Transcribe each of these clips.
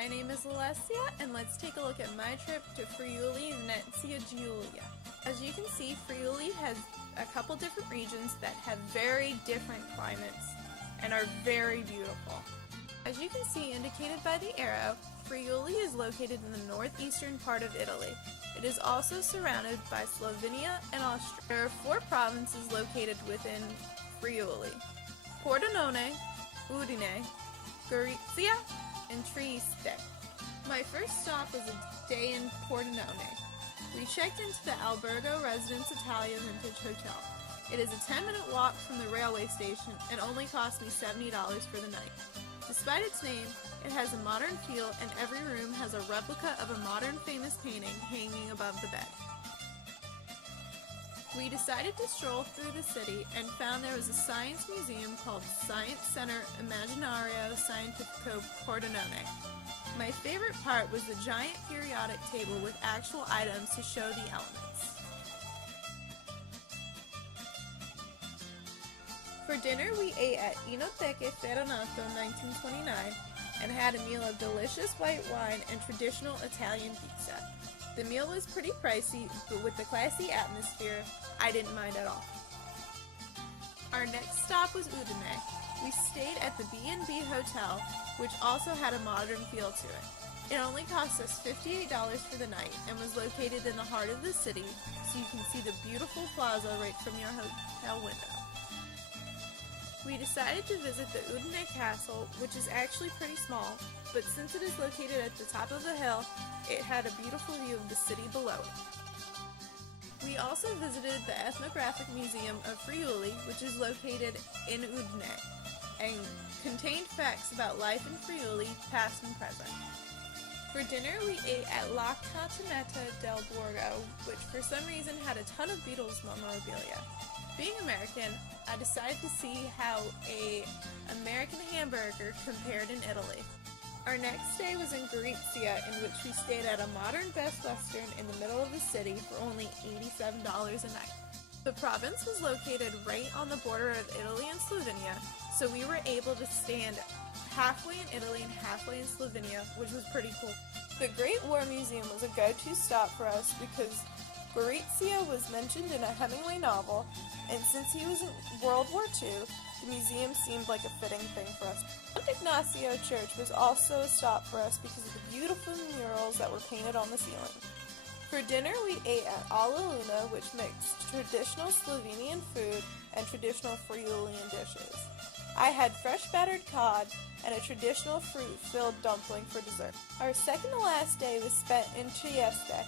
My name is Alessia, and let's take a look at my trip to Friuli, Venezia Giulia. As you can see, Friuli has a couple different regions that have very different climates and are very beautiful. As you can see indicated by the arrow, Friuli is located in the northeastern part of Italy. It is also surrounded by Slovenia and Austria. There are 4 provinces located within Friuli: Pordenone, Udine, Gorizia, and Trieste. My first stop was a day in Pordenone. We checked into the Albergo Residence Italia Vintage Hotel. It is a 10-minute walk from the railway station and only cost me $70 for the night. Despite its name, it has a modern feel and every room has a replica of a modern famous painting hanging above the bed. We decided to stroll through the city and found there was a science museum called Science Center Immaginario Scientifico Pordenone. My favorite part was the giant periodic table with actual items to show the elements. For dinner, we ate at Enoteca Ferronato 1929 and had a meal of delicious white wine and traditional Italian pizza. The meal was pretty pricey, but with the classy atmosphere, I didn't mind at all. Our next stop was Udine. We stayed at the B&B Hotel, which also had a modern feel to it. It only cost us $58 for the night and was located in the heart of the city, so you can see the beautiful plaza right from your hotel window. We decided to visit the Udine Castle, which is actually pretty small, but since it is located at the top of the hill, it had a beautiful view of the city below it. We also visited the Ethnographic Museum of Friuli, which is located in Udine, and contained facts about life in Friuli, past and present. For dinner, we ate at La Cantonetta del Borgo, which for some reason had a ton of Beatles memorabilia. Being American, I decided to see how an American hamburger compared in Italy. Our next day was in Gorizia, in which we stayed at a modern Best Western in the middle of the city for only $87 a night. The province was located right on the border of Italy and Slovenia, so we were able to stand halfway in Italy and halfway in Slovenia, which was pretty cool. The Great War Museum was a go-to stop for us because Gorizia was mentioned in a Hemingway novel, and since he was in World War II, the museum seemed like a fitting thing for us. St. Ignacio Church was also a stop for us because of the beautiful murals that were painted on the ceiling. For dinner, we ate at Alla Luna, which mixed traditional Slovenian food and traditional Friulian dishes. I had fresh battered cod and a traditional fruit-filled dumpling for dessert. Our second to last day was spent in Trieste.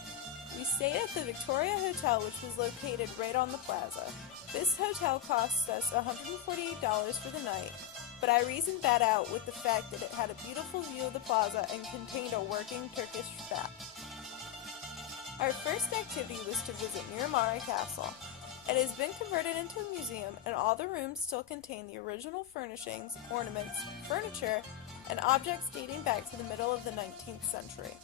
We stayed at the Victoria Hotel, which was located right on the plaza. This hotel cost us $148 for the night, but I reasoned that out with the fact that it had a beautiful view of the plaza and contained a working Turkish bath. Our first activity was to visit Miramare Castle. It has been converted into a museum, and all the rooms still contain the original furnishings, ornaments, furniture, and objects dating back to the middle of the 19th century.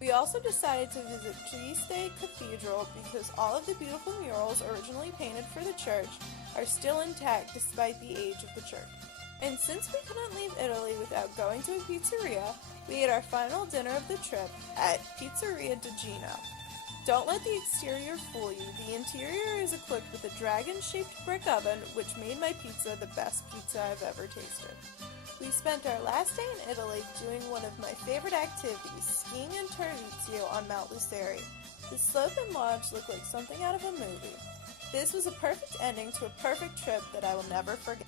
We also decided to visit Trieste Cathedral because all of the beautiful murals originally painted for the church are still intact despite the age of the church. And since we couldn't leave Italy without going to a pizzeria, we ate our final dinner of the trip at Pizzeria di Gino. Don't let the exterior fool you. The interior is equipped with a dragon-shaped brick oven, which made my pizza the best pizza I've ever tasted. We spent our last day in Italy doing one of my favorite activities, skiing in Tervizio on Mount Luceri. The slope and lodge look like something out of a movie. This was a perfect ending to a perfect trip that I will never forget.